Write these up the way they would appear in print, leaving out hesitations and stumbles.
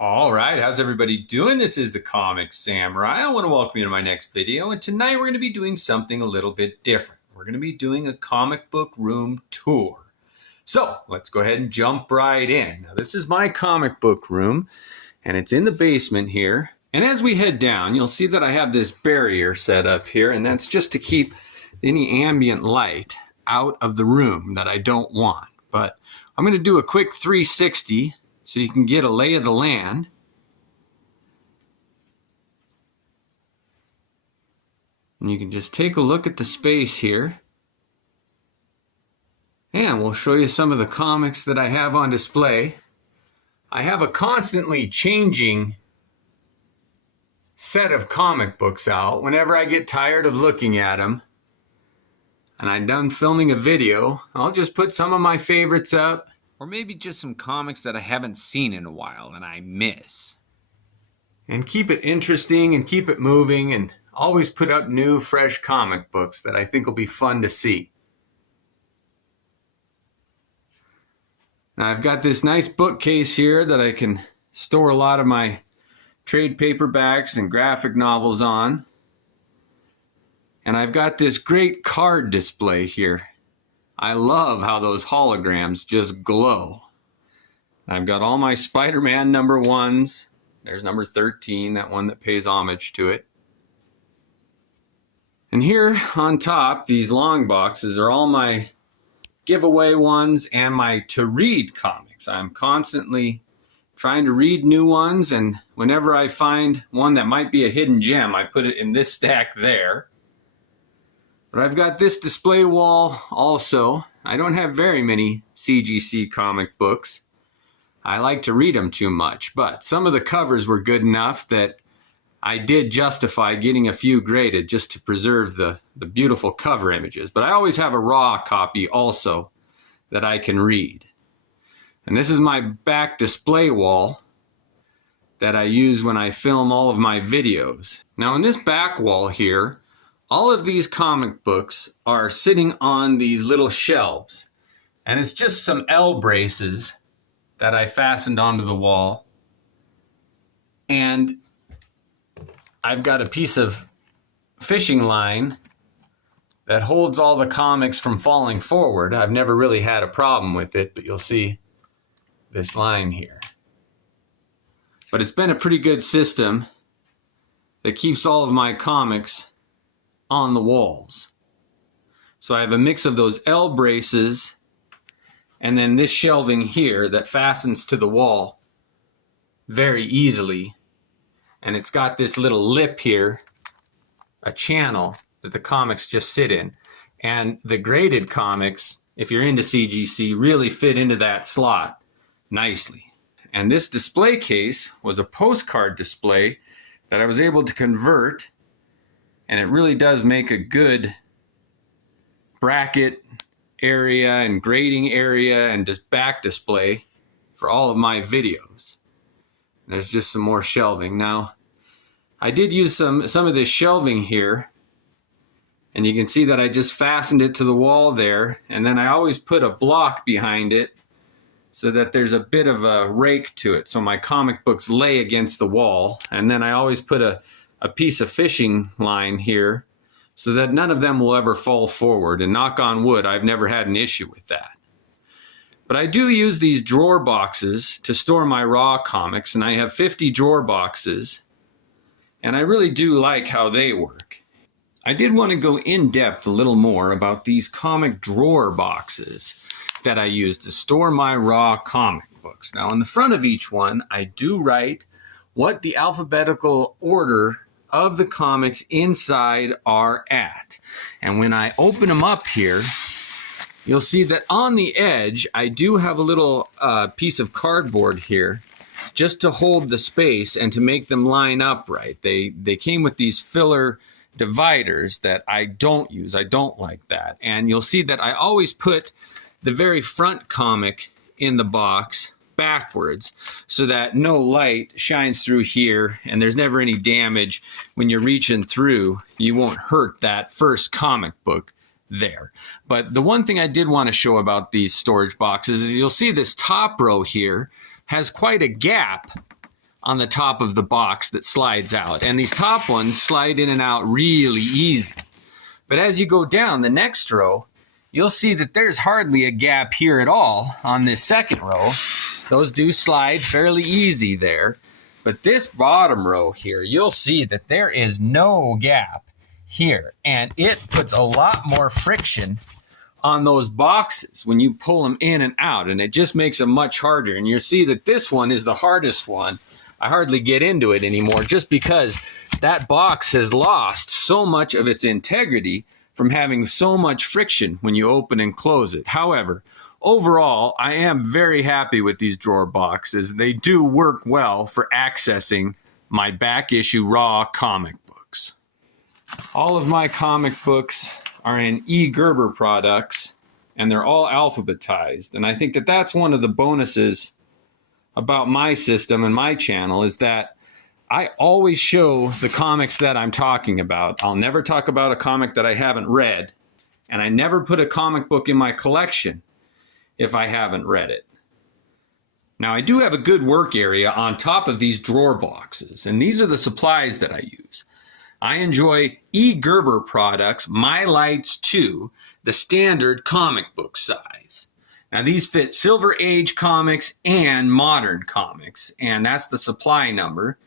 All right, how's everybody doing? This is the Comic Samurai. I want to welcome you to my next video, and tonight we're going to be doing something a little bit different. We're going to be doing a comic book room tour. So let's go ahead and jump right in. Now, this is my comic book room, and it's in the basement here. And as we head down, you'll see that I have this barrier set up here, and that's just to keep any ambient light out of the room that I don't want. But I'm going to do a quick 360 so you can get a lay of the land. And you can just take a look at the space here. And we'll show you some of the comics that I have on display. I have a constantly changing set of comic books out whenever I get tired of looking at them. And I'm done filming a video, I'll just put some of my favorites up. Or maybe just some comics that I haven't seen in a while and I miss. And keep it interesting and keep it moving and always put up new, fresh comic books that I think will be fun to see. Now I've got this nice bookcase here that I can store a lot of my trade paperbacks and graphic novels on. And I've got this great card display here. I love how those holograms just glow. I've got all my Spider-Man number ones. There's number 13, that one that pays homage to it. And here on top, these long boxes are all my giveaway ones and my to-read comics. I'm constantly trying to read new ones, and whenever I find one that might be a hidden gem, I put it in this stack there. But I've got this display wall also. I don't have very many CGC comic books. I like to read them too much, but some of the covers were good enough that I did justify getting a few graded just to preserve the beautiful cover images. But I always have a raw copy also that I can read. And this is my back display wall that I use when I film all of my videos. Now in this back wall here, all of these comic books are sitting on these little shelves. And it's just some L braces that I fastened onto the wall. And I've got a piece of fishing line that holds all the comics from falling forward. I've never really had a problem with it, but you'll see this line here. But it's been a pretty good system that keeps all of my comics on the walls. So I have a mix of those L braces and then this shelving here that fastens to the wall very easily. And it's got this little lip here, a channel that the comics just sit in. And the graded comics, if you're into CGC, really fit into that slot nicely. And this display case was a postcard display that I was able to convert. And it really does make a good bracket area and grading area and just back display for all of my videos. There's just some more shelving. Now, I did use some of this shelving here. And you can see that I just fastened it to the wall there. And then I always put a block behind it so that there's a bit of a rake to it. So my comic books lay against the wall. And then I always put a piece of fishing line here so that none of them will ever fall forward. And knock on wood, I've never had an issue with that. But I do use these drawer boxes to store my raw comics, and I have 50 drawer boxes, and I really do like how they work. I did want to go in depth a little more about these comic drawer boxes that I use to store my raw comic books. Now on the front of each one, I do write what the alphabetical order of the comics inside are at. And when I open them up here, you'll see that on the edge, I do have a little piece of cardboard here just to hold the space and to make them line up right. They came with these filler dividers that I don't use. I don't like that. And you'll see that I always put the very front comic in the box backwards so that no light shines through here and there's never any damage when you're reaching through. You won't hurt that first comic book there. But the one thing I did want to show about these storage boxes is you'll see this top row here has quite a gap on the top of the box that slides out. And these top ones slide in and out really easy. But as you go down the next row, you'll see that there's hardly a gap here at all on this second row. Those do slide fairly easy there. But this bottom row here, you'll see that there is no gap here. And it puts a lot more friction on those boxes when you pull them in and out. And it just makes them much harder. And you'll see that this one is the hardest one. I hardly get into it anymore just because that box has lost so much of its integrity from having so much friction when you open and close it. However, overall, I am very happy with these drawer boxes. They do work well for accessing my back issue raw comic books. All of my comic books are in E. Gerber products, and they're all alphabetized. And I think that that's one of the bonuses about my system and my channel, is that I always show the comics that I'm talking about. I'll never talk about a comic that I haven't read, and I never put a comic book in my collection if I haven't read it. Now, I do have a good work area on top of these drawer boxes, and these are the supplies that I use. I enjoy E. Gerber products, My Lights 2, the standard comic book size. Now, these fit Silver Age comics and modern comics, and that's the supply number.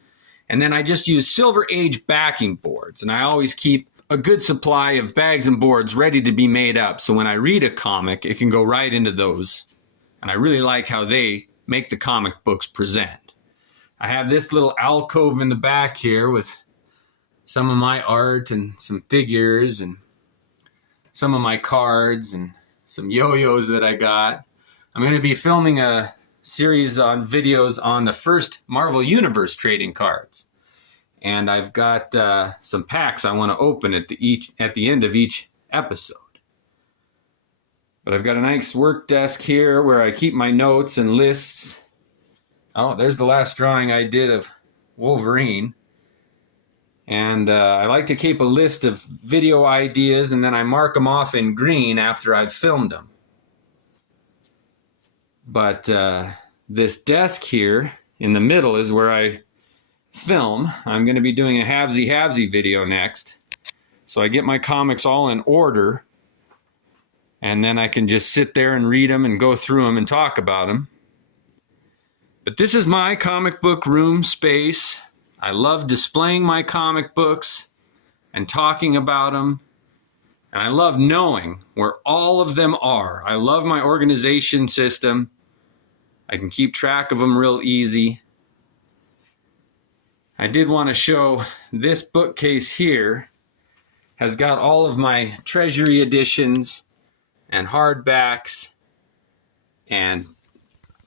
And then I just use Silver Age backing boards, and I always keep a good supply of bags and boards ready to be made up, so when I read a comic, it can go right into those. And I really like how they make the comic books present. I have this little alcove in the back here with some of my art and some figures and some of my cards and some yo-yos that I got. I'm going to be filming a series on videos on the first Marvel Universe trading cards. And I've got some packs I want to open at the end of each episode. But I've got a nice work desk here where I keep my notes and lists. Oh, there's the last drawing I did of Wolverine. And I like to keep a list of video ideas, and then I mark them off in green after I've filmed them. But this desk here in the middle is where I film. I'm going to be doing a halvesy video next. So I get my comics all in order, and then I can just sit there and read them and go through them and talk about them. But this is my comic book room space. I love displaying my comic books and talking about them. And I love knowing where all of them are. I love my organization system. I can keep track of them real easy. I did want to show this bookcase here has got all of my treasury editions and hardbacks and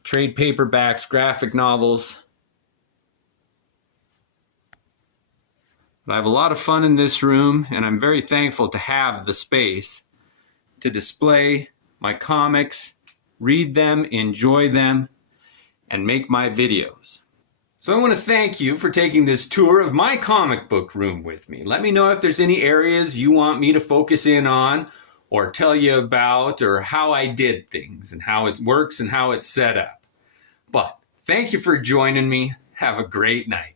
trade paperbacks, graphic novels. But I have a lot of fun in this room, and I'm very thankful to have the space to display my comics, read them, enjoy them, and make my videos. So I want to thank you for taking this tour of my comic book room with me. Let me know if there's any areas you want me to focus in on or tell you about, or how I did things and how it works and how it's set up. But thank you for joining me. Have a great night.